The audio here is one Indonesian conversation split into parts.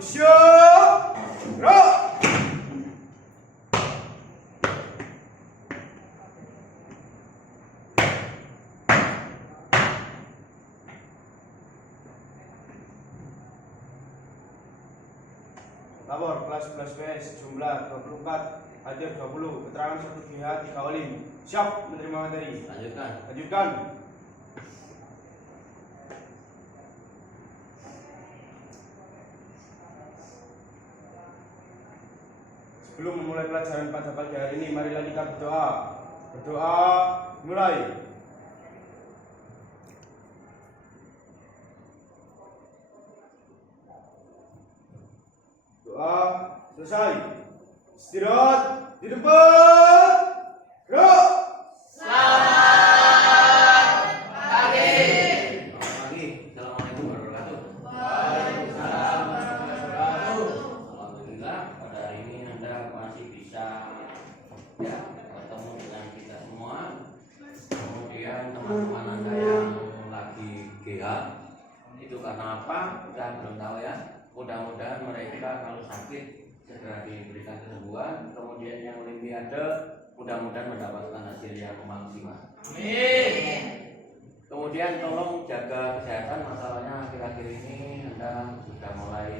Siap, gerak. Lapor kelas 11 PS jumlah 24, hadir 20, keterangan satu pihak 3 olim. Siap menerima materi. Lanjutkan. Sebelum memulai pelajaran pada pagi hari ini, marilah kita berdoa. Berdoa, mulai. Doa selesai. Istirahat di depan. Gerak. Selamat pagi. Assalamualaikum warahmatullahi wabarakatuh. Waalaikumsalam warahmatullahi wabarakatuh. Alhamdulillah pada hari ini Anda masih bisa ketemu dengan kita semua. Kemudian teman-teman Anda yang lagi GH itu karena apa? Kita belum tahu ya. Mudah-mudahan mereka kalau sakit segera diberikan kesembuhan. Kemudian yang olimpiade mudah-mudahan mendapatkan hasil yang maksimal. Amin. Kemudian tolong jaga kesehatan, masalahnya akhir-akhir ini Anda sudah mulai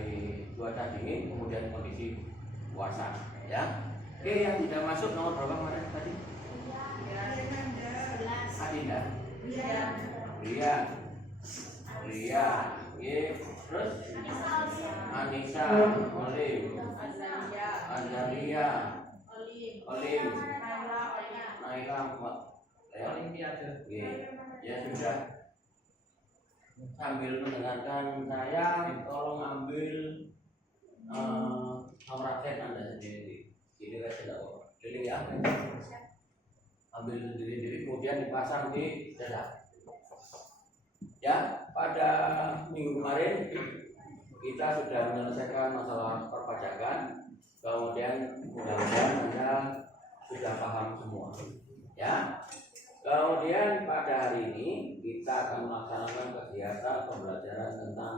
cuaca dingin, kemudian kondisi puasa ya. Oke, yang tidak masuk nomor berapa kemarin tadi? Adinda? Ria. Terus Anissa, Olim, Azalia, Olim, Naila, Mbak. Olimpiade. Ya sudah. Sambil mendengarkan saya, tolong ambil nomor absen Anda sendiri. Ini kan tidak keliling ya. Ambil sendiri-sendiri, kemudian dipasang di dada. Ya, pada minggu kemarin kita sudah menyelesaikan masalah perpajakan. Kemudian mudah-mudahan Anda sudah paham semua. Ya. Kemudian pada hari ini kita akan melaksanakan kegiatan pembelajaran tentang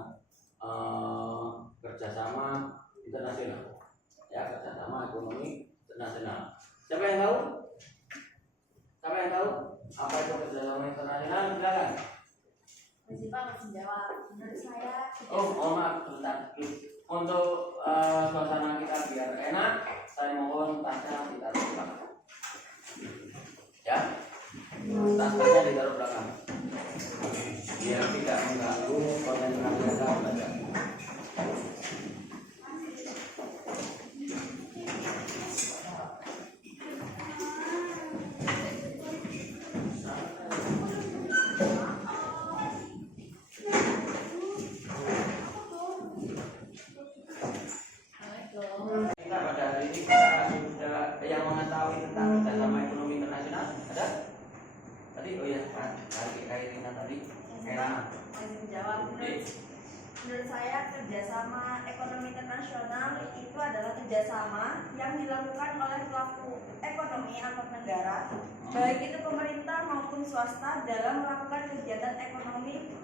kerjasama internasional. Ya, kerjasama ekonomi internasional. Siapa yang tahu? Apa itu kerjasama internasional? Silakan. Pak menjawab. Menurut saya. Oh maaf, bentar. Untuk suasana kita biar enak, saya mohon tasnya ditaruh di belakang. Ya, tasnya ditaruh belakang. Biar tidak mengganggu konsentrasi kita belajar. Menurut saya kerjasama ekonomi internasional itu adalah kerjasama yang dilakukan oleh pelaku ekonomi antar negara, baik itu pemerintah maupun swasta dalam melakukan kegiatan ekonomi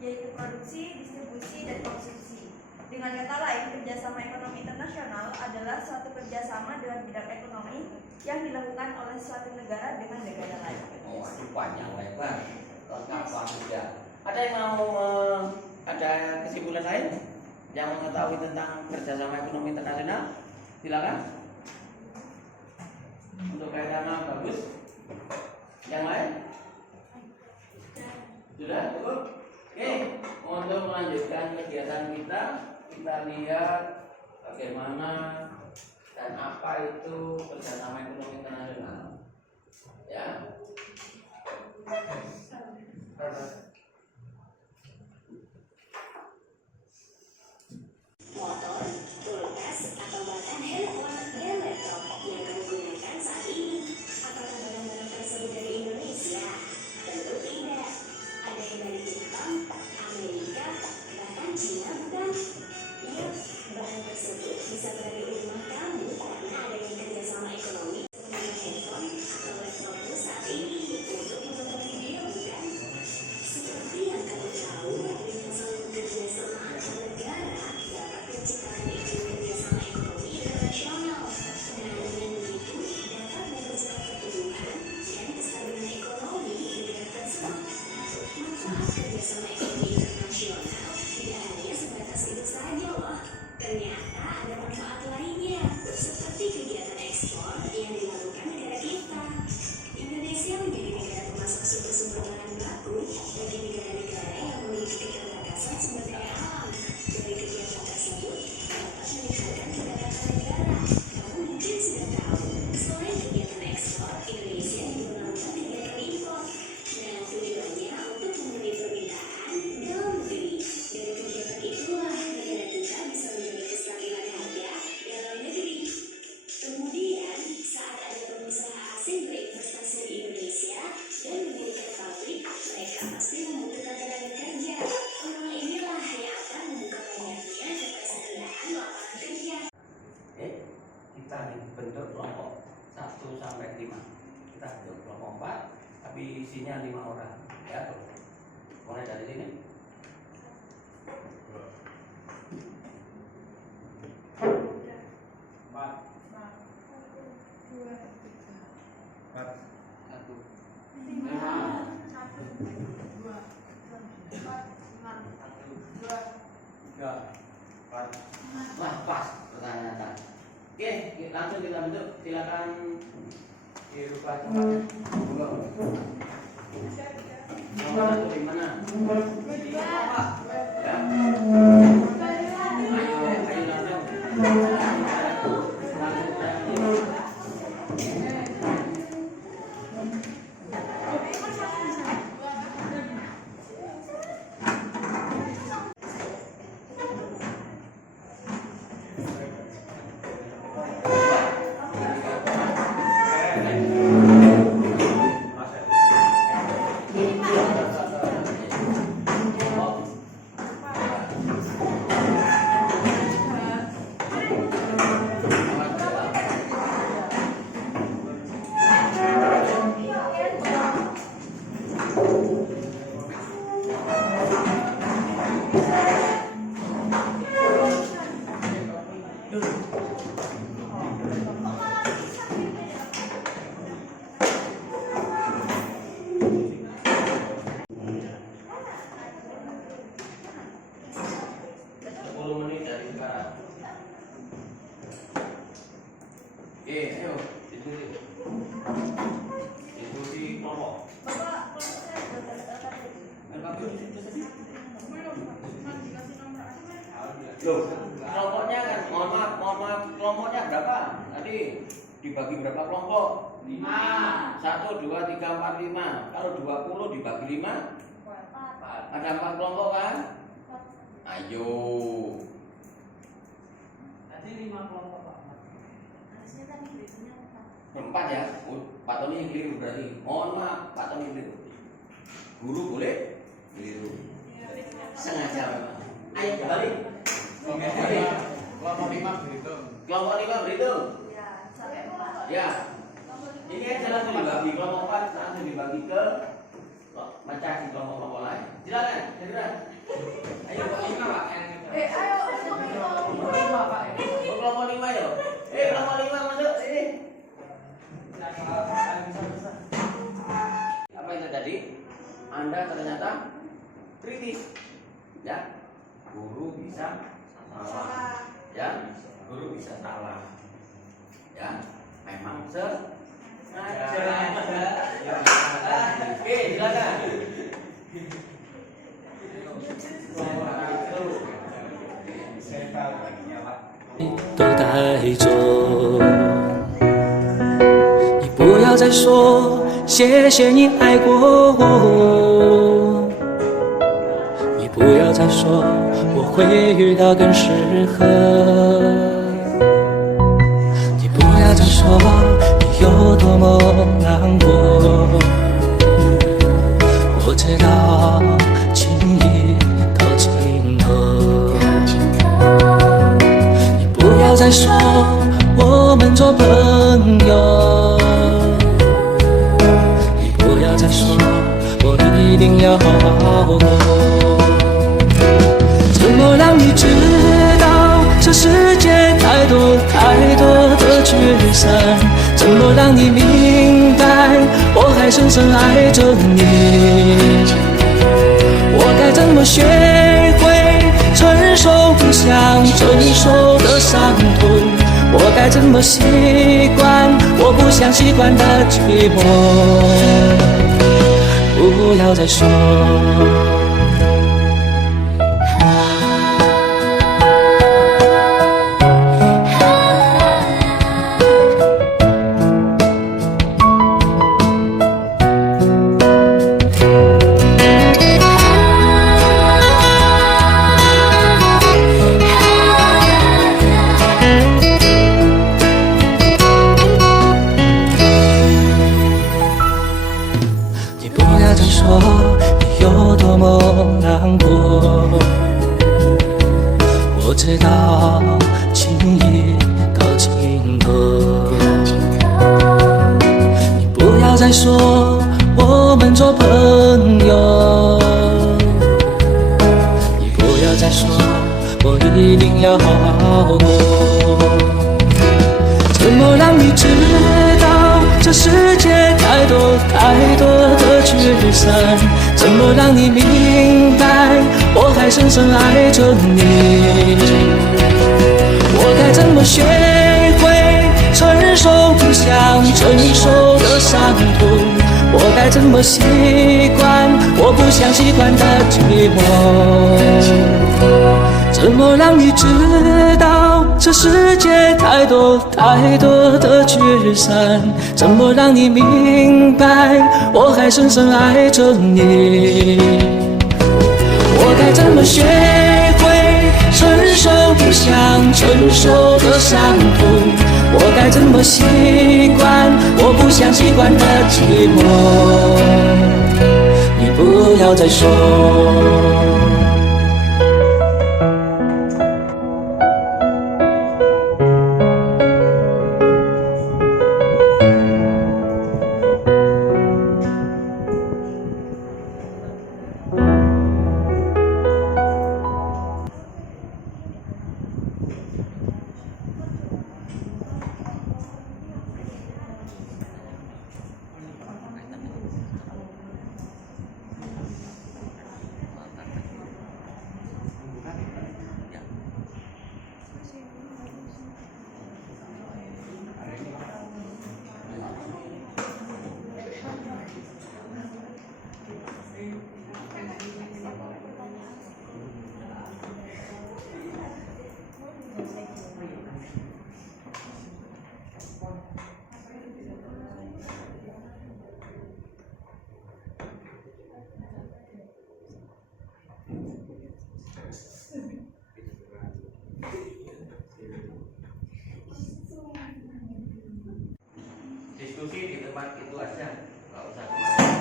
yaitu produksi, distribusi, dan konsumsi. Dengan kata lain, kerjasama ekonomi internasional adalah suatu kerjasama dalam bidang ekonomi yang dilakukan oleh suatu negara dengan negara lain. Oh, itu panjang lebar. Lengkap sudah. Ada yang mau ada kesimpulan lain yang mengetahui tentang kerjasama ekonomi internasional? Silakan. Untuk kaitannya bagus. Yang lain? Sudah cukup? Oke. Untuk melanjutkan kegiatan kita lihat bagaimana dan apa itu kerjasama ekonomi internasional. Ya. Motor, kulkas, atau bahkan handphone dan laptop yang kamu gunakan saat ini. Apakah barang-barang tersebut dari Indonesia? Tentu tidak. Ada yang dari Jepang, Amerika, bahkan Cina bukan? Yuk, bahan tersebut bisa berada di rumah kamu karena adanya kerjasama ekonomi dengan handphone atau laptopmu saat ini untuk menonton video bukan? Seperti yang kamu tahu, dengan kerjasama antar negara dapat menciptakan sampai 5. Kita bentuk kelompok 4, tapi isinya 5 orang. Ya, mulai dari sini. Wah, pas pertanyaan. Oke, langsung kita bentuk. Silakan dirubah tempatnya. Nomor 1 di mana? Ya. Ayo langsung. Ayo, diskusi kelompok. Loh, kelompoknya kan, mohon maaf, kelompoknya berapa? Tadi dibagi berapa kelompok? 5. 1, 2, 3, 4, 5. Kalau 20 dibagi 5? 4. Ada 4 kelompok kan? Ayo. Tadi 5 kelompok Pak. 4 ya? Pak Tony yang keliru berarti. Mohon maaf, Pak Tony keliru. Guru boleh? Keliru. Sengaja memang. Ayo kembali. Kelompok 5 berhitung. Kelompok 5 berhitung. Ya, sampai 4. Ya. Ini aja langsung dibagi kelompok 4 langsung dibagi ke macam di kelompok lain. Silakan, segera. Ayo kelompok 5 Pak. Ayo, Kelompok 5 Pak. Kelompok 5 ya. Kelompok 5 masuk sini. Apa itu tadi? Anda ternyata kritis. Ya. Guru bisa salah. Ya. Guru bisa salah. Ya. Memang sengaja. Oke, silakan. Saya tahu baginya Pak. 都带走。你不要再说谢谢你爱过我，你不要再说我会遇到更适合，你不要再说你有多么难过，我知道情谊到尽头。不要再说我们做朋友，你不要再说我一定要好过，怎么让你知道这世界太多太多的聚散，怎么让你明白我还深深爱着你，我该怎么学会承受不想承受的伤痛，我该怎么习惯我不想习惯的寂寞，不要再说你有多么难过，我知道情谊到尽头，再说我们做朋友，你不要再说我一定要好好过。怎么让你知道这世界太多太多的聚散？怎么让你明白我还深深爱着你？我该怎么学会承受不想承受的伤痛？我该怎么习惯我不想习惯的寂寞？怎么让你知道这世界太多太多的聚散？怎么让你明白我还深深爱着你？我该怎么学会承受不想承受的伤痛？我该怎么习惯我不想习惯的寂寞？你不要再说。Diskusi di tempat itu aja, nggak usah kemana.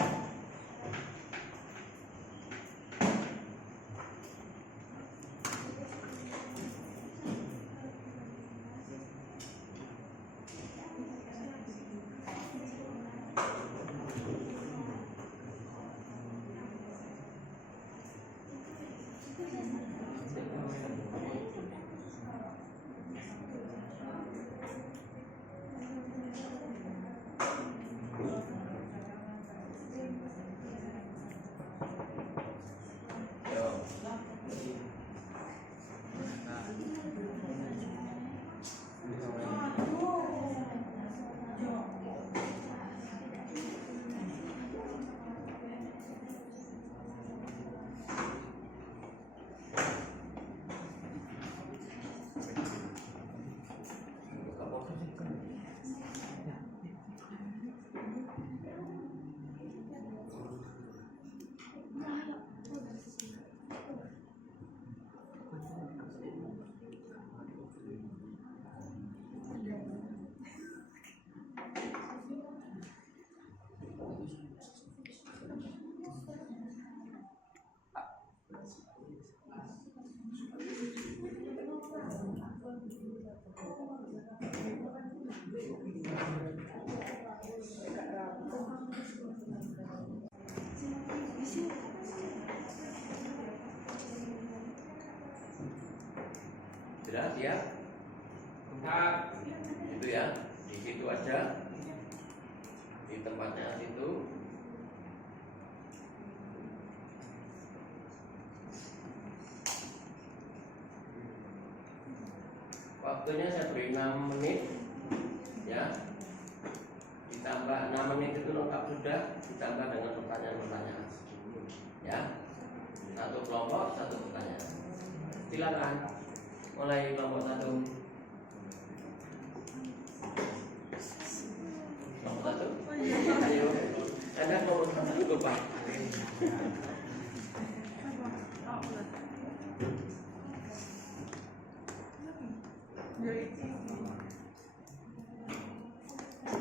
Jelas ya? Itu ya, di situ aja, di tempatnya situ. Waktunya saya beri 6 menit ya, ditambah 6 menit itu lengkap sudah, ditambah dengan pertanyaan-pertanyaan ya, satu kelompok satu pertanyaan. Silakan mulai kelompok 1. Kelompok 1, ayo, Anda kelompok 1 lupa.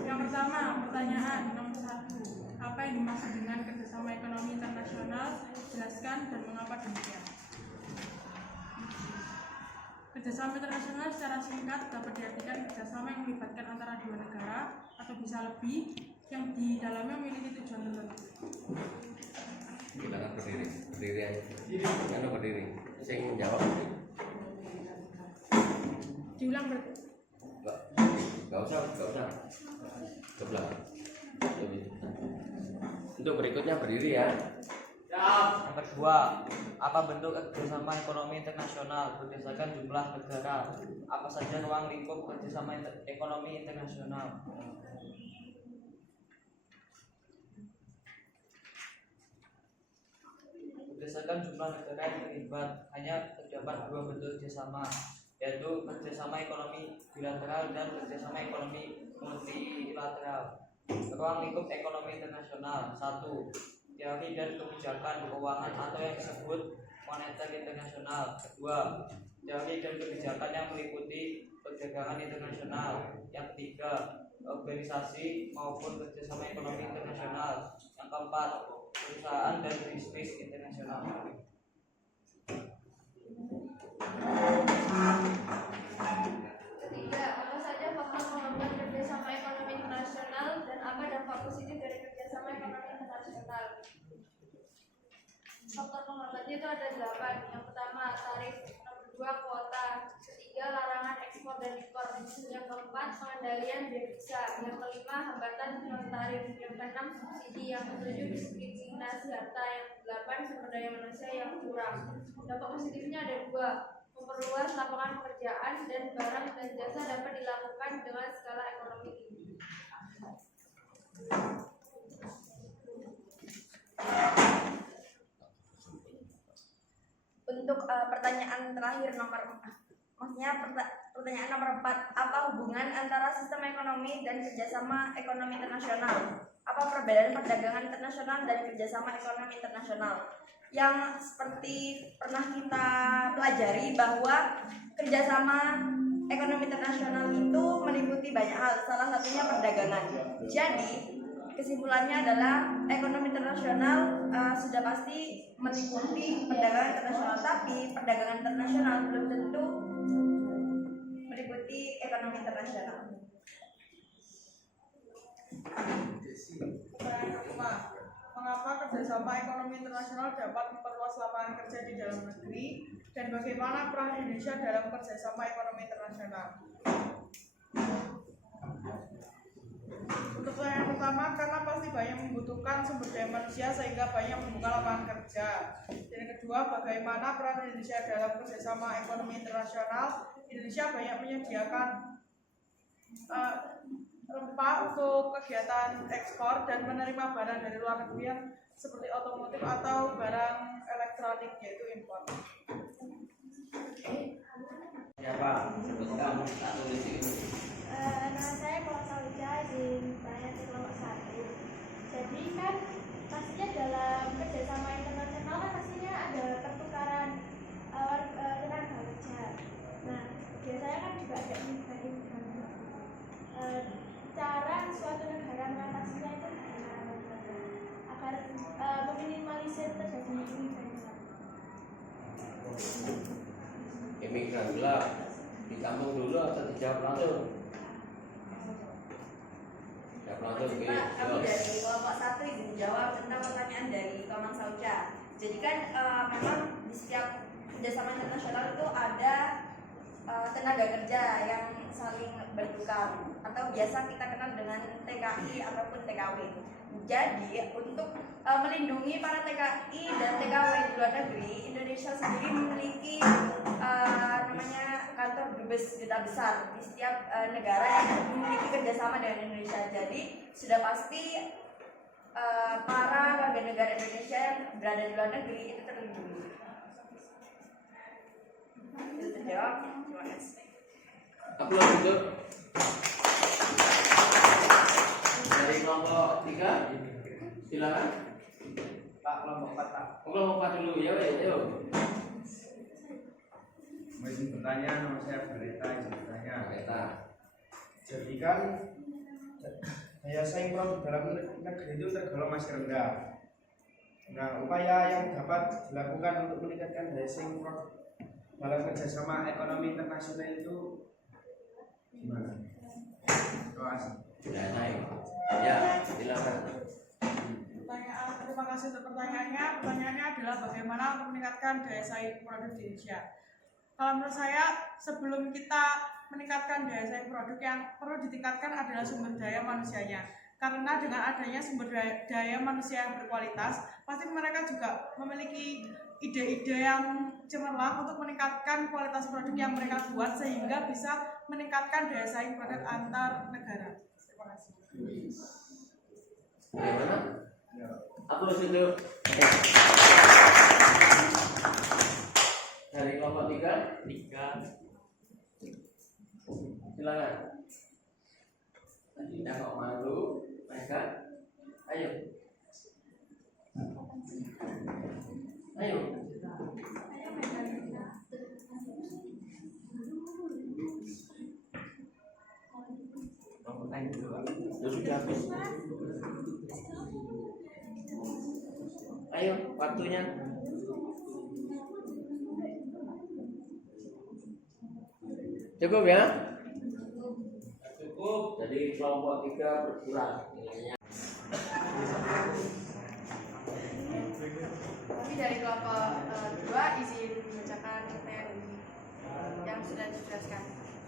Yang pertama, pertanyaan nomor 1. Apa yang dimaksud dengan kerjasama ekonomi internasional? Jelaskan dan mengapa demikian. Kerjasama internasional secara singkat dapat diartikan kerjasama yang melibatkan antara dua negara atau bisa lebih yang di dalamnya memiliki tujuan tertentu. Silakan berdiri aja. Jangan berdiri. Saya ingin jawab. Diulang berarti. Gak usah. Ke belakang. Untuk berikutnya berdiri ya. Yang kedua, apa bentuk kerjasama ekonomi internasional berdasarkan jumlah negara? Apa saja ruang lingkup kerjasama ekonomi internasional? Berdasarkan jumlah negara yang terlibat, hanya terdapat dua bentuk kerjasama, yaitu kerjasama ekonomi bilateral dan kerjasama ekonomi multilateral. Ruang lingkup ekonomi internasional: 1. Teori dan kebijakan keuangan atau yang disebut moneter internasional. 2. Teori dan kebijakan yang meliputi perdagangan internasional. Yang 3. Organisasi maupun kerjasama ekonomi internasional. Yang 4. Perusahaan dan bisnis internasional. Ketiga, apa saja faktor penghambat kerjasama ekonomi internasional dan apa dampak positif dari kerjasama ekonomi internasional? Faktor penghambatnya itu ada 8. Yang pertama, tarif. Nomor 2, kuota. Ketiga, larangan ekspor dan impor. Yang keempat, pengendalian devisa. Yang kelima, hambatan non tarif. Yang keenam, subsidi. Yang ketujuh, diskriminasi harta. Yang ke-8, sumber daya manusia yang kurang. Dampak positifnya ada 2. Memperluas lapangan pekerjaan dan barang dan jasa dapat dilakukan dengan skala ekonomi tinggi. Untuk pertanyaan terakhir pertanyaan nomor 4, apa hubungan antara sistem ekonomi dan kerjasama ekonomi internasional? Apa perbedaan perdagangan internasional dan kerjasama ekonomi internasional? Yang seperti pernah kita pelajari bahwa kerjasama ekonomi internasional itu meliputi banyak hal, salah satunya perdagangan. Jadi kesimpulannya adalah ekonomi internasional sudah pasti meliputi perdagangan internasional, tapi perdagangan internasional belum tentu meliputi ekonomi internasional. Mengapa kerjasama ekonomi internasional dapat memperluas lapangan kerja di dalam negeri dan bagaimana peran Indonesia dalam kerjasama ekonomi internasional? Untuk yang pertama, karena pasti banyak membutuhkan sumber daya manusia sehingga banyak membuka lapangan kerja. Dan yang kedua, bagaimana peran Indonesia dalam kerjasama ekonomi internasional? Indonesia banyak menyediakan rempah untuk kegiatan ekspor dan menerima barang dari luar negeri yang seperti otomotif atau barang elektronik, yaitu impor. Siapa? Sebutkan satu di sini. Nama saya Kolosal Wija di Banyak Kelompok 1. Jadi kan pastinya dalam kerjasama internasional kan pastinya ada pertukaran tenaga kerja. Nah, biasanya kan juga ada imigran. Cara suatu negara mengatasinya itu gimana agar meminimalisir terjadinya imigran? Imigran lah disambung dulu atau dijawab langsung? Jawab langsung. Kami dari kelompok 1 ingin menjawab tentang pertanyaan dari Komang Sauca. Jadi kan memang di setiap kerjasama internasional itu ada tenaga kerja yang saling bertukar atau biasa kita kenal dengan TKI ataupun TKW. Jadi untuk melindungi para TKI dan TKW di luar negeri, Indonesia sendiri memiliki namanya kantor dubes duta besar di setiap negara yang memiliki kerjasama dengan Indonesia. Jadi sudah pasti para warga negara Indonesia yang berada di luar negeri itu terlindungi. Itu terjawab. Terima kasih. Aplaus untuk dari kelompok 3. Silakan. Pak, kelompok 4, Pak. Kelompok 4 dulu ya, ayo. Izin bertanya, nama saya Berita, izin bertanya. Berita. Jadi kan daya saing produk dalam negeri itu tergolong masih rendah. Nah, upaya yang dapat dilakukan untuk meningkatkan daya saing produk dalam kerjasama ekonomi internasional itu gimana? Terima kasih. Ya, silakan. Terima kasih untuk pertanyaannya. Pertanyaannya adalah bagaimana untuk meningkatkan daya saing produk di Indonesia. Kalau menurut saya, sebelum kita meningkatkan daya saing produk, yang perlu ditingkatkan adalah sumber daya manusianya. Karena dengan adanya sumber daya manusia yang berkualitas, pasti mereka juga memiliki ide-ide yang cemerlang untuk meningkatkan kualitas produk yang mereka buat, sehingga bisa meningkatkan daya saing produk antar negara. Terima kasih. Bagaimana? Aplaus dulu. Dari kelompok 3. Silakan. Tidak kok malu, mereka. Ayo. Sudah habis. Ayo, waktunya. Cukup ya? Cukup. Jadi kelompok 3 berkurang nilainya. Kami dari kelompok 2 izin membacakan materi yang sudah dijelaskan.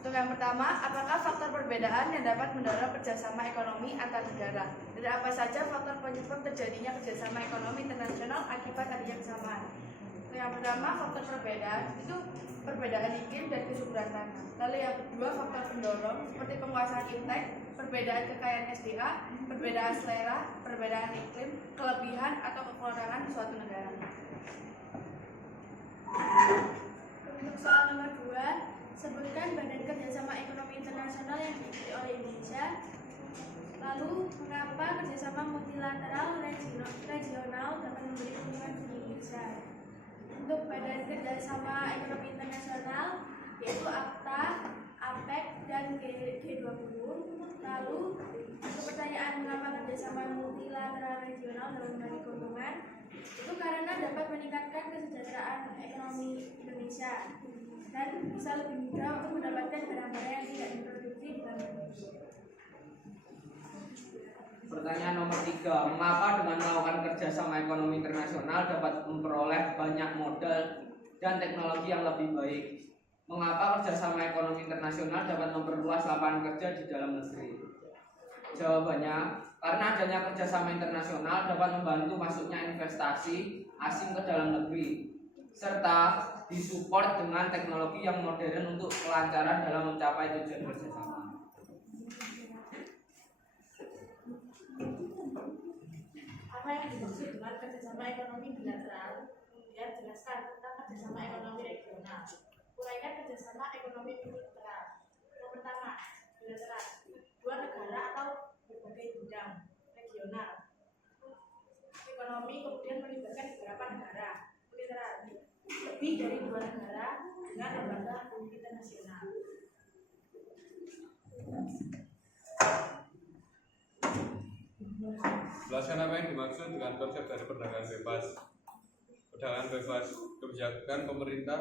Untuk yang pertama, apakah faktor perbedaan yang dapat mendorong kerjasama ekonomi antar negara? Dan apa saja faktor penyebab terjadinya kerjasama ekonomi internasional akibat adanya kesamaan? Untuk yang pertama, faktor perbedaan itu perbedaan iklim dan kesuburan tanah. Lalu yang kedua, faktor pendorong seperti penguasaan iptek, perbedaan kekayaan SDA, perbedaan selera, perbedaan iklim, kelebihan atau kekurangan suatu negara. Untuk soal nomor 2, sebutkan Badan Kerjasama Ekonomi Internasional yang diikuti oleh Indonesia. Lalu, mengapa kerjasama multilateral regional dapat memberi keuntungan bagi Indonesia? Untuk Badan Kerjasama Ekonomi Internasional, yaitu ACTA, APEC, dan G20. Lalu, untuk pertanyaan mengapa kerjasama multilateral regional dapat memberi keuntungan, itu karena dapat meningkatkan kesejahteraan ekonomi Indonesia dan bisa lebih mudah untuk mendapatkan barang-barang yang tidak diproduksi di dalam negeri. Pertanyaan nomor 3, mengapa dengan melakukan kerjasama ekonomi internasional dapat memperoleh banyak modal dan teknologi yang lebih baik? Mengapa kerjasama ekonomi internasional dapat memperluas lapangan kerja di dalam negeri? Jawabannya, karena adanya kerjasama internasional dapat membantu masuknya investasi asing ke dalam negeri, serta disupport dengan teknologi yang modern untuk kelancaran dalam mencapai tujuan kerjasama. Apa yang dimaksud dengan kerjasama ekonomi bilateral? Kemudian jelaskan tentang kerjasama ekonomi regional. Uraikan kerjasama ekonomi bilateral. Yang pertama, bilateral, dua negara atau berbagai bidang regional. Ekonomi kemudian melibatkan beberapa negara. Bilateral, lebih dari dua negara dengan lembaga internasional. Jelaskan apa yang dimaksud dengan konsep dari perdagangan bebas. Perdagangan bebas, kebijakan pemerintah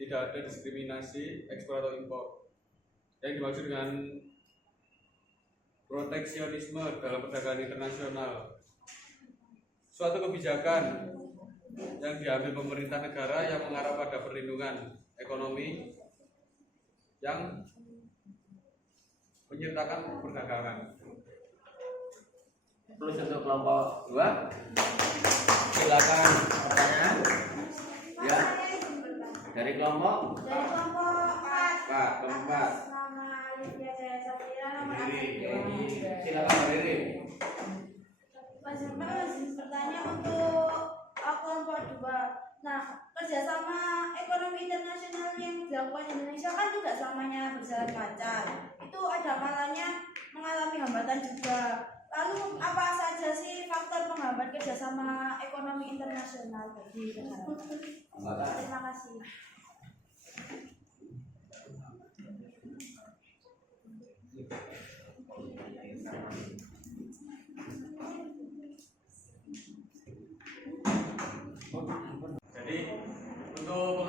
tidak ada diskriminasi ekspor atau impor. Yang dimaksud dengan proteksionisme dalam perdagangan internasional, suatu kebijakan yang diambil pemerintah negara yang mengarah pada perlindungan ekonomi yang menyertakan perdagangan. Terus untuk kelompok 2, silakan pertanyaan. Ya, dari kelompok 4. Keempat. Nama Lydia Jaya Satria, nomor Silakan berdiri. Bertanya untuk kelompok 2. Nah, kerjasama ekonomi internasional yang dilakukan Indonesia kan juga selamanya berjalan lancar. Itu ada kalanya mengalami hambatan juga. Lalu apa saja sih faktor penghambat kerjasama ekonomi internasional bagi negara? Terima kasih.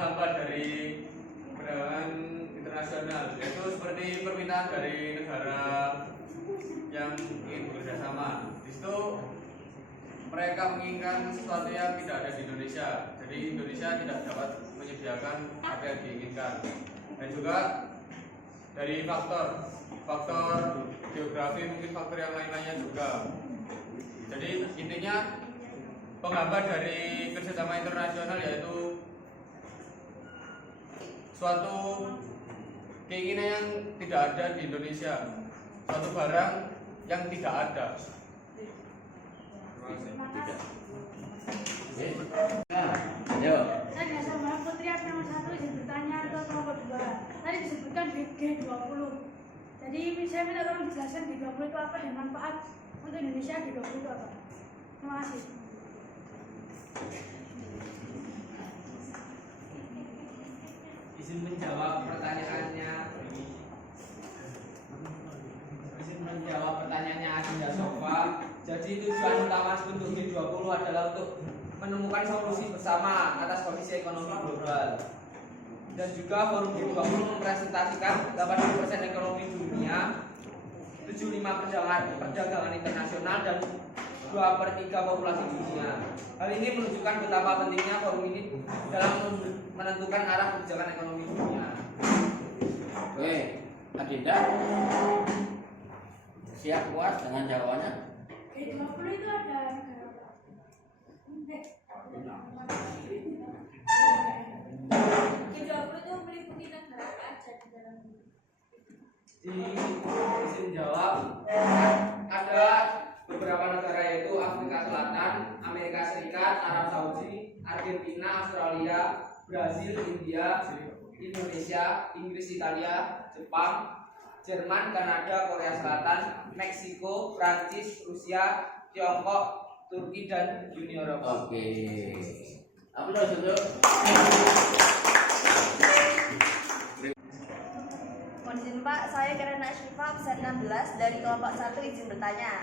penghambat dari perdagangan internasional, yaitu seperti permintaan dari negara yang ingin bekerja sama. Di situ mereka menginginkan sesuatu yang tidak ada di Indonesia, jadi Indonesia tidak dapat menyediakan apa yang diinginkan. Dan juga dari faktor geografi, mungkin faktor yang lain-lainnya juga. Jadi intinya penghambat dari kerjasama internasional yaitu suatu keinginan yang tidak ada di Indonesia, suatu barang yang tidak ada. Saya Dasar Putri Abdi nomor 1 izin bertanya ke kelompok 2. Tadi disebutkan G20. Jadi saya minta tolong dijelaskan G20 itu apa dan manfaat untuk Indonesia. G20 itu apa? Terima kasih. Izin menjawab pertanyaannya Adinda Sofa. Jadi tujuan utama bentuk G20 adalah untuk menemukan solusi bersama atas kondisi ekonomi global. Dan juga forum G20 mempresentasikan 80% ekonomi dunia, 75% perdagangan internasional, dan 2/3 populasi dunia. Hal ini menunjukkan betapa pentingnya forum ini dalam menentukan arah kebijakan ekonomi dunia. Oke, Adinda, siap puas dengan jawabannya? G20 itu ada negara apa? G20 itu meliputi negara apa aja di dalam Izin jawab, ada beberapa negara yaitu Afrika Selatan, Amerika Serikat, Arab Saudi, Argentina, Australia, Brazil, India, Indonesia, Inggris, Italia, Jepang, Jerman, Kanada, Korea Selatan, Meksiko, Prancis, Rusia, Tiongkok, Turki, dan Uni Eropa. Oke. Aplaus untuk Mohon izin Pak, saya Karena Asyifa, absen 16 dari kelompok 1 izin bertanya.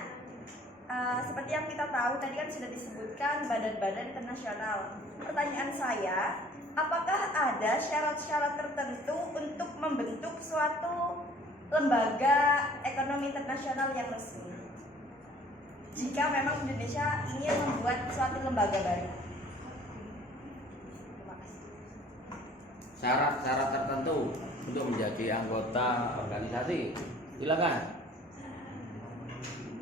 Seperti yang kita tahu tadi kan sudah disebutkan badan-badan internasional. Pertanyaan saya, apakah ada syarat-syarat tertentu untuk membentuk suatu lembaga ekonomi internasional yang resmi? Jika memang Indonesia ingin membuat suatu lembaga baru. Terima kasih. syarat-syarat tertentu untuk menjadi anggota organisasi. Silakan.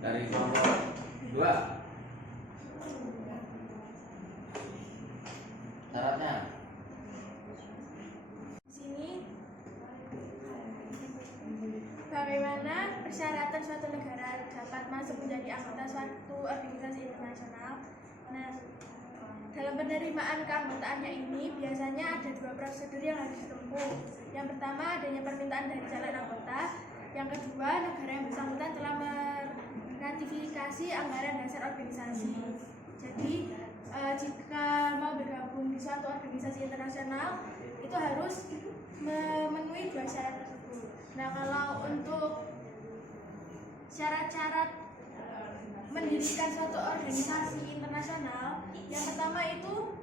Dari kelompok 2. Syaratnya. Sini bagaimana persyaratan suatu negara dapat masuk menjadi anggota suatu organisasi internasional. Nah, dalam penerimaan keanggotaannya ini biasanya ada 2 prosedur yang harus ditempuh. Yang pertama, adanya permintaan dari calon anggota. Yang kedua, negara yang bersangkutan telah meratifikasi anggaran dasar organisasi. Jadi jika mau bergabung di suatu organisasi internasional itu harus memenuhi 2 syarat tersebut. Nah, kalau untuk syarat-syarat mendirikan suatu organisasi internasional, yang pertama itu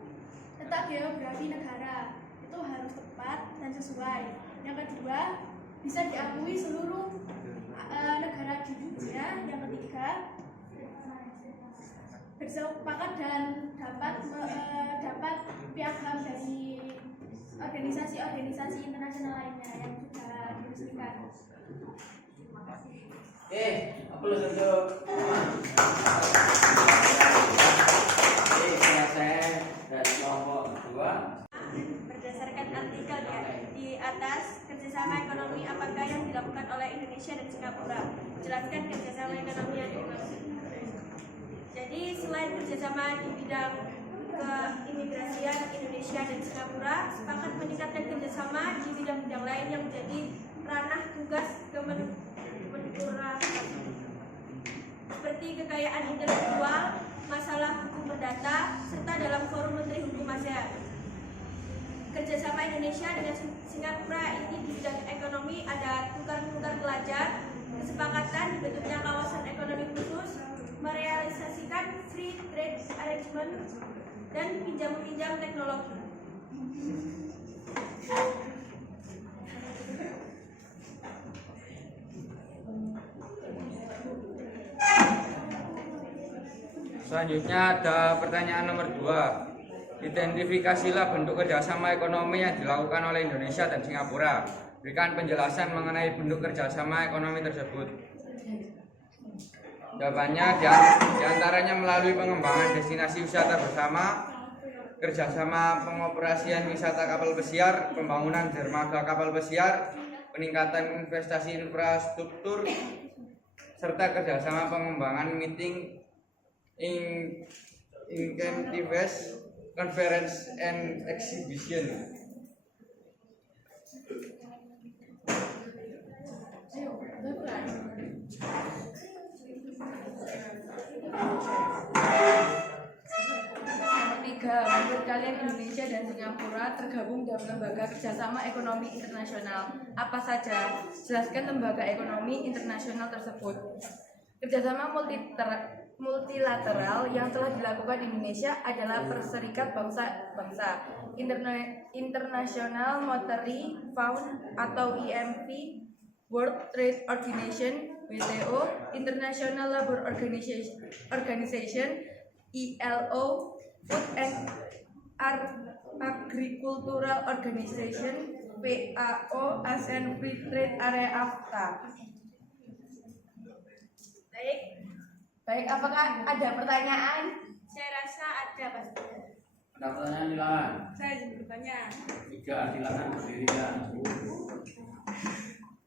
letak geografi negara itu harus tepat dan sesuai. Yang kedua, bisa diakui seluruh negara di dunia. Yang ketiga, bersepakat dan dapat piagam dari organisasi-organisasi internasional lainnya yang sudah diresmikan. Aplaus untuk selesai dari kelompok 2. Berdasarkan artikel ya di atas, kerjasama ekonomi apakah yang dilakukan oleh Indonesia dan Singapura? Jelaskan kerjasama ekonomi yang dimaksud. Jadi selain kerjasama di bidang keimigrasian Indonesia dan Singapura sepakat meningkatkan kerjasama di bidang-bidang lain yang menjadi ranah tugas Kementerian seperti kekayaan intelektual, masalah hukum perdata, serta dalam forum Menteri Hukum ASEAN. Kerjasama Indonesia dengan Singapura ini di bidang ekonomi ada tukar-menukar pelajar, kesepakatan dibentuknya kawasan ekonomi khusus, merealisasikan free trade arrangement, dan pinjam-pinjam teknologi. Selanjutnya ada pertanyaan nomor 2. Identifikasilah bentuk kerjasama ekonomi yang dilakukan oleh Indonesia dan Singapura. Berikan penjelasan mengenai bentuk kerjasama ekonomi tersebut. Jawabannya diantaranya melalui pengembangan destinasi wisata bersama, kerjasama pengoperasian wisata kapal pesiar, pembangunan dermaga kapal pesiar, peningkatan investasi infrastruktur, serta kerjasama pengembangan meeting incentives, conference and exhibition. Menurut kalian Indonesia dan Singapura tergabung dalam lembaga kerjasama ekonomi internasional apa saja? Jelaskan lembaga ekonomi internasional tersebut. Kerjasama multilateral yang telah dilakukan Indonesia adalah Perserikat Bangsa-Bangsa, International Monetary Fund atau IMF, World Trade Organization (WTO), International Labour Organization (ILO), Food and Agricultural Organization (FAO), ASEAN Free Trade Area (AFTA). Baik, apakah ada pertanyaan? Saya rasa ada pasti. Ada pertanyaan silakan. Saya ingin bertanya. 3 silakan berdiri ya.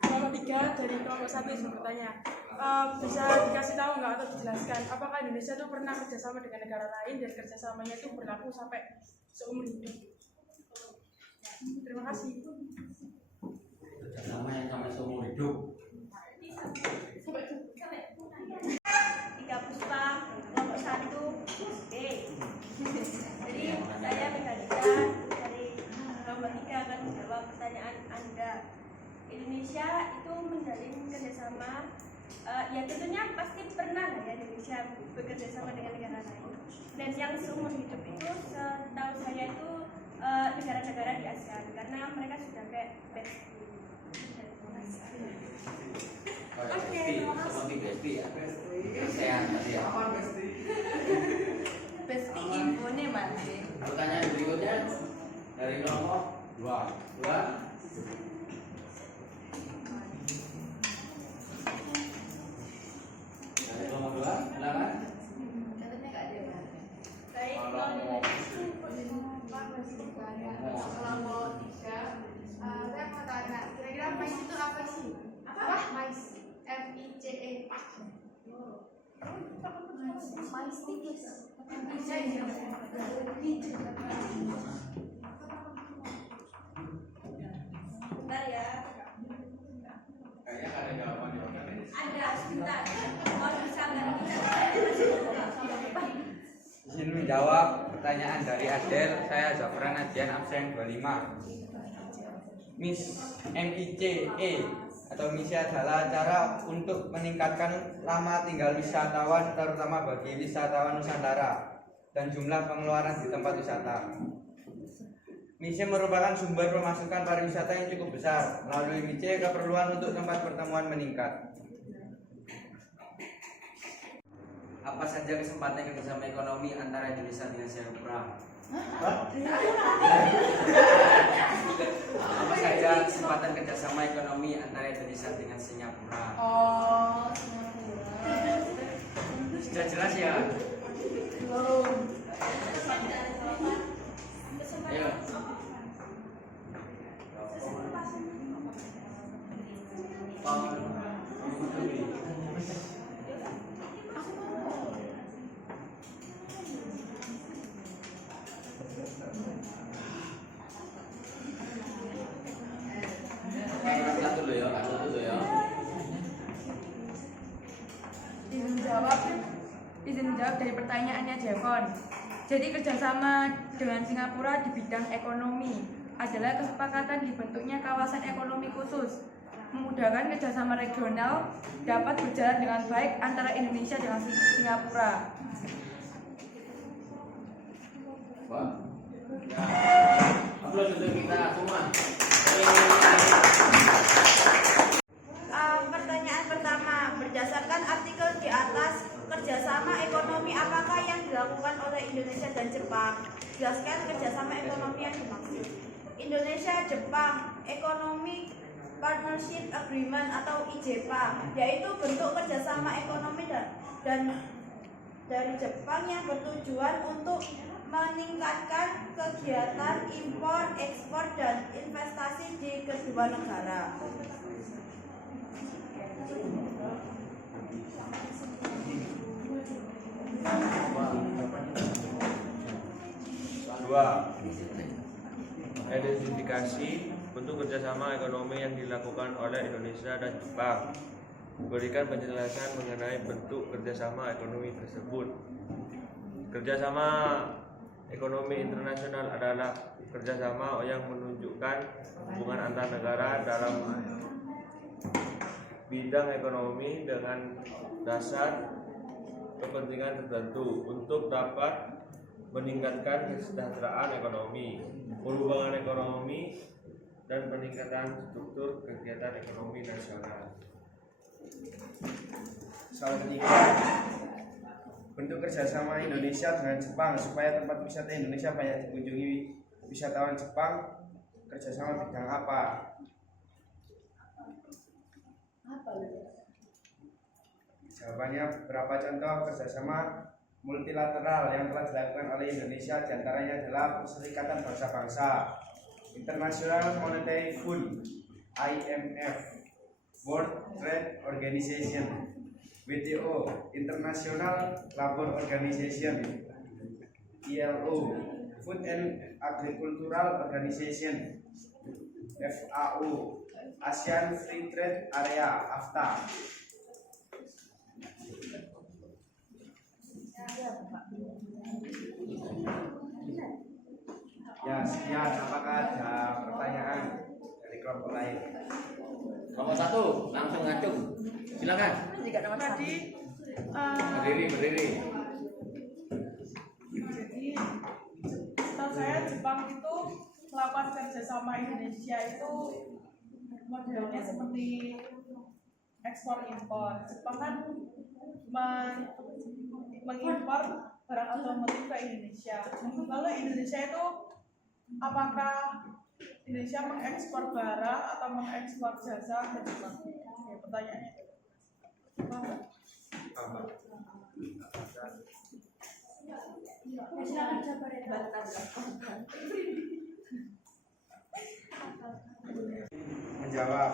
Kelompok 3 dari kelompok 1 izin bertanya. Bisa dikasih tahu nggak atau dijelaskan apakah Indonesia itu pernah kerjasama dengan negara lain dan kerjasamanya itu berlaku sampai seumur hidup? Terima kasih. Kerjasama yang sampai seumur hidup. Ika Puspa, kelompok 1. Oke. Jadi saya menggantikan dari kelompok 3 akan menjawab pertanyaan Anda. Indonesia itu menjalin kerjasama, ya tentunya pasti pernah ya Indonesia bekerja sama dengan negara lain. Dan yang seumur hidup itu setahu saya itu negara-negara di ASEAN karena mereka sudah kayak bestie. Oke, seperti besti ya. Sehat tadi ya. Pasti infone Mas. Pertanyaan berikutnya dari kelompok 2. Dari kelompok 2, silakan. Katanya nggak ada. Baik, Kelompok 3, saya mau tanya, kira-kira MICE itu apa sih? Apa? MICE, MICE. bentar ya. Kayaknya ada jawaban Ada sebentar. Mau bisa nggak? Izin menjawab pertanyaan dari Adel. Saya Zafran Adian, absen 25. MICE atau misi adalah cara untuk meningkatkan lama tinggal wisatawan, terutama bagi wisatawan Nusantara, dan jumlah pengeluaran di tempat wisata. MICE merupakan sumber pemasukan pariwisata yang cukup besar. Melalui MICE, keperluan untuk tempat pertemuan meningkat. Apa saja kesempatan kerjasama ekonomi antara Indonesia dengan Singapura? Apa saja kesempatan kerjasama ekonomi antara Indonesia dengan Singapura? Oh, Singapura. Sudah jelas ya? Belum. Ayo. Satu dulu ya. Izin jawab dari pertanyaannya Jevon. Jadi kerjasama dengan Singapura di bidang ekonomi adalah kesepakatan dibentuknya kawasan ekonomi khusus, memudahkan kerjasama regional dapat berjalan dengan baik antara Indonesia dengan Singapura. Wah. Aplaus untuk kita semua. Pertanyaan pertama, berdasarkan artikel di atas, kerjasama ekonomi apakah yang Jepang. Jelaskan kerjasama ekonomi yang dimaksud. Indonesia-Jepang Economic Partnership Agreement atau IJPA, yaitu bentuk kerjasama ekonomi dan dari Jepang yang bertujuan untuk meningkatkan kegiatan impor, ekspor, dan investasi di kedua negara. Dua, identifikasi bentuk kerjasama ekonomi yang dilakukan oleh Indonesia dan Jepang. Berikan penjelasan mengenai bentuk kerjasama ekonomi tersebut. Kerjasama ekonomi internasional adalah kerjasama yang menunjukkan hubungan antar negara dalam bidang ekonomi dengan dasar kepentingan tertentu untuk dapat meningkatkan kesejahteraan ekonomi, perubahan ekonomi, dan peningkatan struktur kegiatan ekonomi nasional. Soal ketiga, bentuk kerjasama Indonesia dengan Jepang supaya tempat wisata Indonesia banyak dikunjungi wisatawan Jepang. Kerjasama bidang apa? Jawabannya beberapa contoh kerjasama multilateral yang telah dilakukan oleh Indonesia, diantaranya adalah Perserikatan Bangsa-Bangsa, International Monetary Fund (IMF), World Trade Organization (WTO), International Labour Organization (ILO), Food and Agricultural Organization (FAO), ASEAN Free Trade Area (AFTA). Ya, sekian. Apakah ada pertanyaan dari kelompok lain? Kelompok satu langsung ngacung. Silakan. Tadi Berdiri. jadi setahu saya Jepang itu melakukan kerjasama Indonesia itu modelnya seperti ekspor impor. Jepang kan mengimpor barang otomotif ke Indonesia. Lalu Indonesia itu apakah Indonesia mengekspor barang atau mengekspor jasa ke Jepang? Ya, pertanyaannya itu. Menjawab.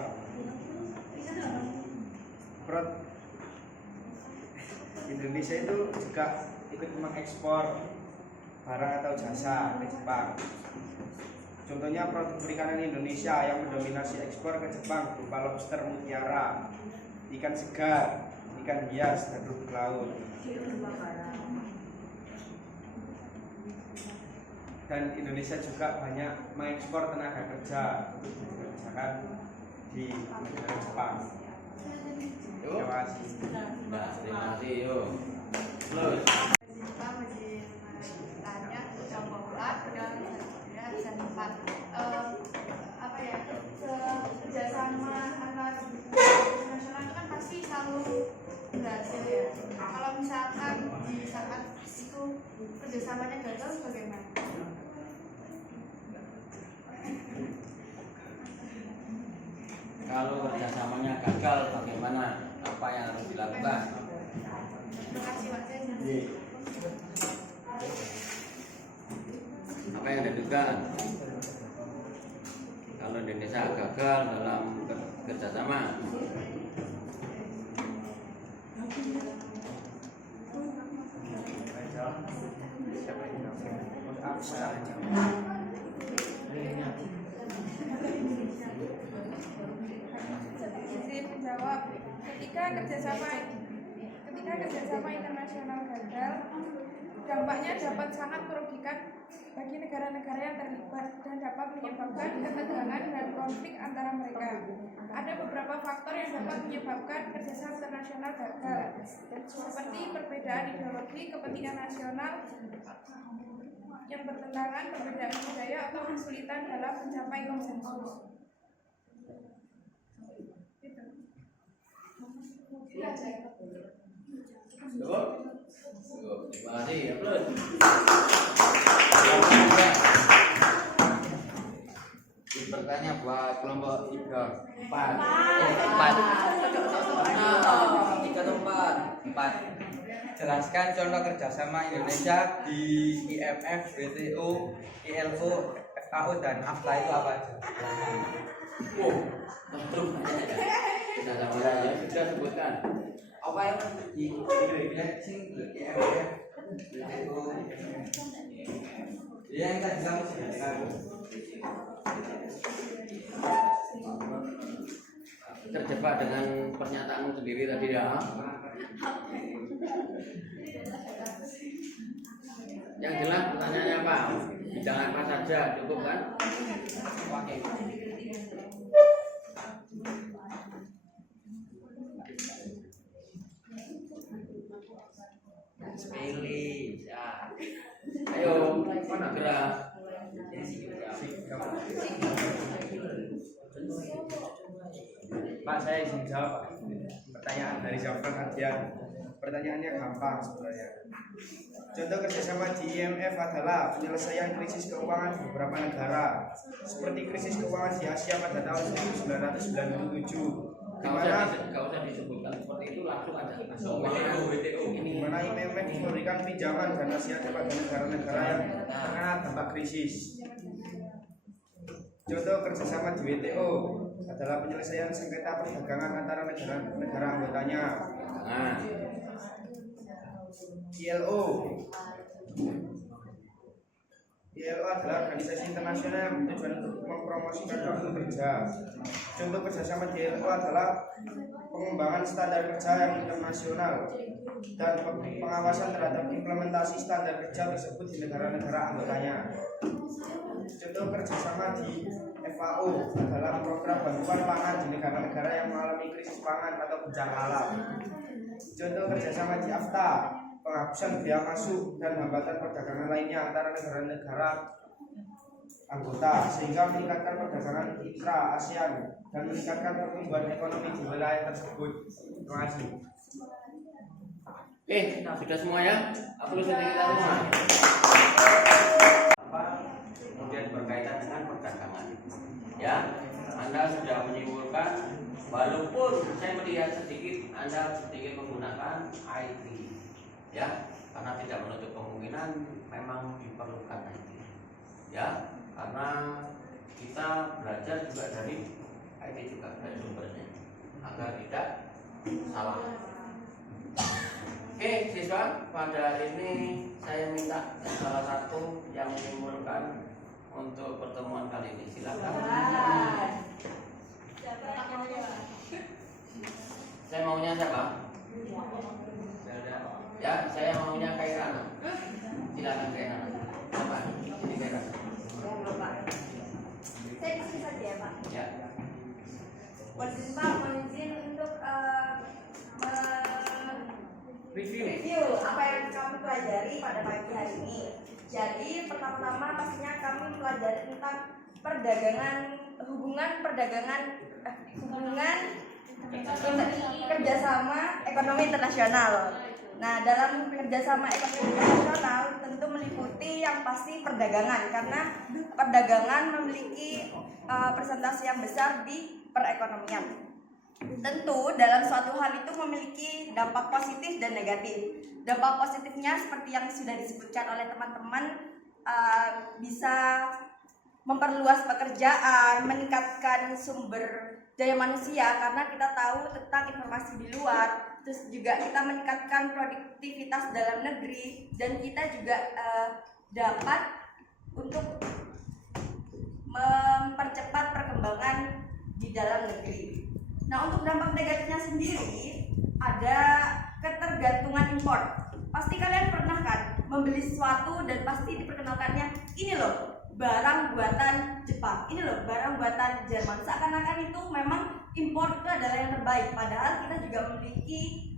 Indonesia itu juga ikut mengekspor barang atau jasa ke Jepang. Contohnya produk perikanan Indonesia yang mendominasi ekspor ke Jepang berupa lobster mutiara, ikan segar, ikan hias, dan rumput laut. Dan Indonesia juga banyak mengekspor tenaga kerja untuk dikerjakan di negara Jepang. Terima kasih. Nah, terima kasih. Yuk. Terus. Jepang masih tanya coba ulat dan ya bisa tempat apa ya kerjasama antar nasional kan pasti selalu berhasil ya. Kalau misalkan di saat itu kerjasamanya gagal bagaimana? Kalau kerjasamanya gagal, bagaimana? Apa yang harus dilakukan? Terima kasih Pak Sen. Apa yang dilakukan? Kalau Indonesia gagal dalam kerjasama, Izin menjawab. Ketika kerjasama internasional gagal, dampaknya dapat sangat merugikan bagi negara-negara yang terlibat dan dapat menyebabkan ketegangan dan konflik antara mereka. Ada beberapa faktor yang dapat menyebabkan kerjasama internasional gagal, seperti perbedaan ideologi, kepentingan nasional yang bertentangan, perbedaan budaya, atau kesulitan dalam mencapai konsensus. betul? Terima kasih ya, plus. Bertanya buat kelompok 3. 4. 4. Jelaskan contoh kerjasama Indonesia di IMF, WTO, ILO, FAO dan AFTA itu apa aja? Oh, betul. Sudah sama ya, sudah sebutkan. Apa yang di IMF, WTO, yang tadi kamu sebutkan? Terjebak dengan pernyataanmu sendiri tadi ya. Yang jelas pertanyaannya apa? Bidang apa saja, cukup kan? Oke. Pilih, ya. Ayo, mana gerak? Pak, saya izin jawab, Pak. Pertanyaan dari Zafran Adian. Pertanyaannya gampang sebenarnya. Contoh kerjasama di IMF adalah penyelesaian krisis keuangan di beberapa negara, seperti krisis keuangan di Asia pada tahun 1997, di Kalau usah disebutkan seperti itu langsung aja. WTO. di mana IMF memberikan pinjaman dan nasihat kepada negara-negara yang terkena dampak krisis. Contoh kerjasama di WTO adalah penyelesaian sengketa perdagangan antara negara anggotanya. Nah, ILO adalah organisasi internasional yang bertujuan untuk mempromosikan waktu kerja. Contoh kerjasama di ILO adalah pengembangan standar kerja yang internasional dan pengawasan terhadap implementasi standar kerja tersebut di negara-negara anggotanya. Contoh kerjasama di FAO adalah program bantuan pangan di negara-negara yang mengalami krisis pangan atau bencana alam. Contoh kerjasama di AFTA, penghapusan biaya masuk dan hambatan perdagangan lainnya antara negara-negara anggota sehingga meningkatkan perdagangan intra ASEAN dan meningkatkan pertumbuhan ekonomi di wilayah tersebut. Terima kasih. oke, sudah semua ya? Upload kita semua. Kemudian berkaitan dengan perdagangan. Ya, Anda sudah menyimpulkan walaupun saya melihat sedikit Anda sedikit menggunakan IT. Ya, karena tidak menutup kemungkinan memang diperlukan IT. Ya, karena kita belajar juga dari IT juga dari sumbernya agar tidak salah. Oke, siswa, pada hari ini saya minta salah satu yang menyimpulkan untuk pertemuan kali ini. Silakan. Saya maunya siapa? Ya, saya maunya Kairana. Silakan Kairana. Siapa? Ini Kairana. Saya disini saja ya, Pak. Ya. Mohon Pak, mohon izin untuk review apa yang kami pelajari pada pagi hari ini. Jadi pertama-tama pastinya kami pelajari tentang hubungan kerjasama ekonomi internasional. Nah, dalam kerjasama ekonomi internasional tentu meliputi yang pasti perdagangan, karena perdagangan memiliki presentasi yang besar di perekonomian. Tentu dalam suatu hal itu memiliki dampak positif dan negatif. Dampak positifnya seperti yang sudah disebutkan oleh teman-teman, bisa memperluas pekerjaan, meningkatkan sumber daya manusia karena kita tahu tentang informasi di luar. Terus juga kita meningkatkan produktivitas dalam negeri, dan kita juga dapat untuk mempercepat perkembangan di dalam negeri. Nah, untuk dampak negatifnya sendiri ada ketergantungan impor. Pasti kalian pernah kan membeli sesuatu dan pasti diperkenalkannya, ini loh barang buatan Jepang, ini loh barang buatan Jerman. Seakan-akan itu memang impor itu adalah yang terbaik, padahal kita juga memiliki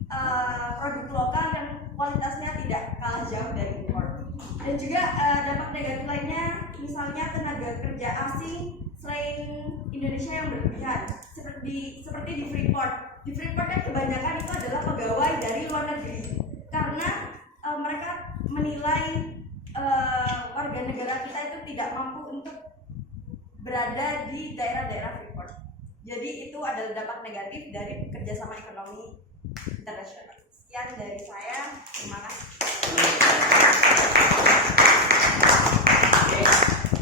produk lokal yang kualitasnya tidak kalah jauh dari impor. Dan juga dampak negatif lainnya, misalnya tenaga kerja asing selain Indonesia yang berlebihan, seperti di Freeport. Di Freeport kan kebanyakan itu adalah pegawai dari luar negeri, karena mereka menilai warga negara kita itu tidak mampu untuk berada di daerah-daerah Freeport. Jadi itu adalah dampak negatif dari kerjasama ekonomi internasional. Sekian dari saya, terima kasih.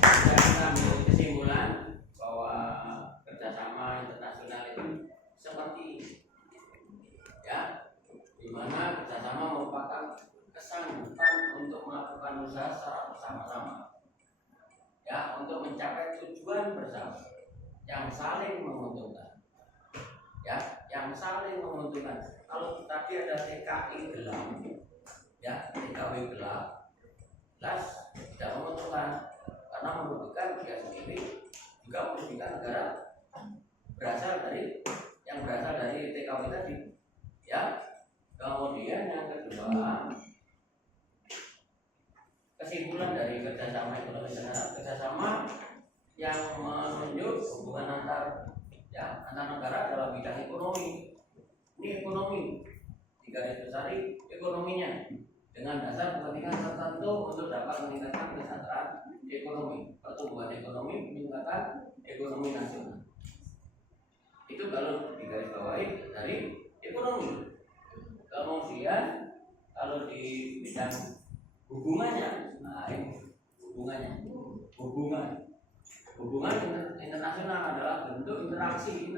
Kita ambil kesimpulan bahwa kerjasama internasional itu seperti ini, ya, di mana kerjasama merupakan kesanggupan untuk melakukan usaha secara bersama-sama, ya, untuk mencapai tujuan bersama yang saling menguntungkan, ya, yang saling menguntungkan. Kalau tadi ada TKI gelap, ya, TKW gelap, jelas tidak menguntungkan karena merugikan dia sendiri, juga merugikan negara berasal dari TKW tadi, ya. Kemudian yang kedua, kesimpulan dari kerjasama ekonomi internasional, kerjasama yang menunjuk hubungan antar negara dalam bidang ekonomi. Ini ekonomi, digarisbesari ekonominya dengan dasar kepentingan tertentu untuk dapat meningkatkan kesejahteraan ekonomi, pertumbuhan ekonomi, meningkatkan ekonomi nasional. Itu kalau digarisbawahi dari ekonomi. Kemudian kalau di bidang hubungannya, nah ini hubungan internasional adalah bentuk interaksi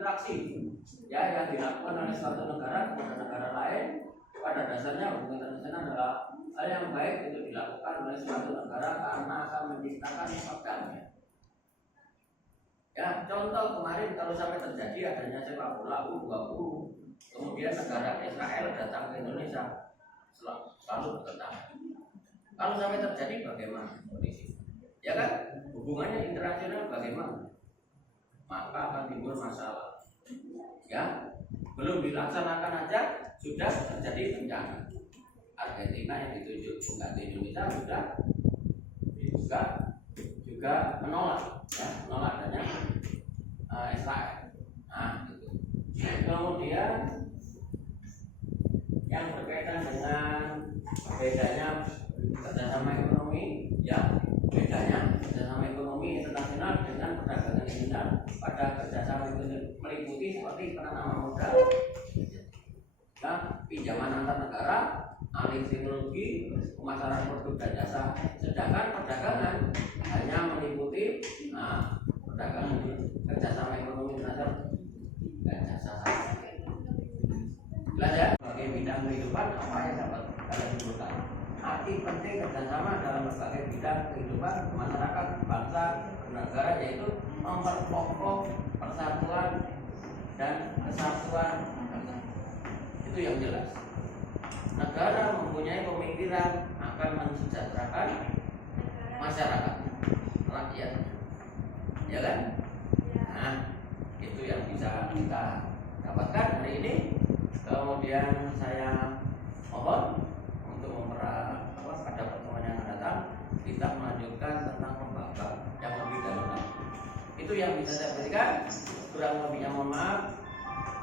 ya yang dilakukan oleh suatu negara kepada negara lain. Pada dasarnya hubungan internasional adalah hal yang baik untuk dilakukan oleh suatu negara karena akan menciptakan perdamaian. Ya, contoh kemarin kalau sampai terjadi adanya sepak bola U20, kemudian negara Israel datang ke Indonesia, selalu bertentangan. Kalau sampai terjadi bagaimana kondisi? Ya kan, hubungannya internasional bagaimana? Maka akan timbul masalah. Ya, belum dilaksanakan aja sudah terjadi bencana. Argentina yang ditunjuk bukan di Indonesia juga menolak adanya Israel. Nah, itu. Kemudian yang berkaitan dengan bedanya kerjasama ekonomi, ya, bedanya kerjasama ekonomi internasional dengan perdagangan internasional. Pada kerjasama itu meliputi seperti penanaman modal, pinjaman antar negara, alih teknologi, pemasaran produk dan jasa. Sedangkan perdagangan hanya meliputi perdagangan kerjasama ekonomi internasional dan jasa. Jelas ya? Sebagai bidang kehidupan apa yang dapat kalian simpulkan? Arti penting kerjasama dalam berbagai bidang kehidupan masyarakat, bangsa, negara, yaitu memperkokoh persatuan dan kesatuan. Itu yang jelas. Negara mempunyai pemikiran akan mensejahterakan masyarakat, rakyat, ya kan? Nah, itu yang bisa kita dapatkan hari ini. Kemudian saya mohon untuk pada pertemuan yang akan datang kita melanjutkan tentang pembahasan yang lebih dalam. Itu yang bisa saya berikan. Kurang lebihnya mohon maaf.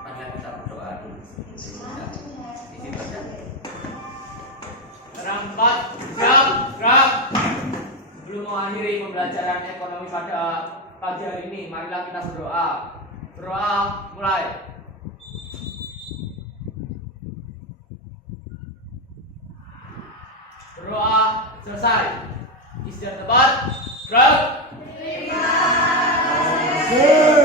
Mari kita berdoa dulu. Isi baca. Terangkat, siap, gerak. Sebelum mengakhiri pembelajaran ekonomi pada pagi hari ini, marilah kita berdoa. Berdoa mulai. Berdoa selesai. Istirahat tempat. Gerak. Terima kasih.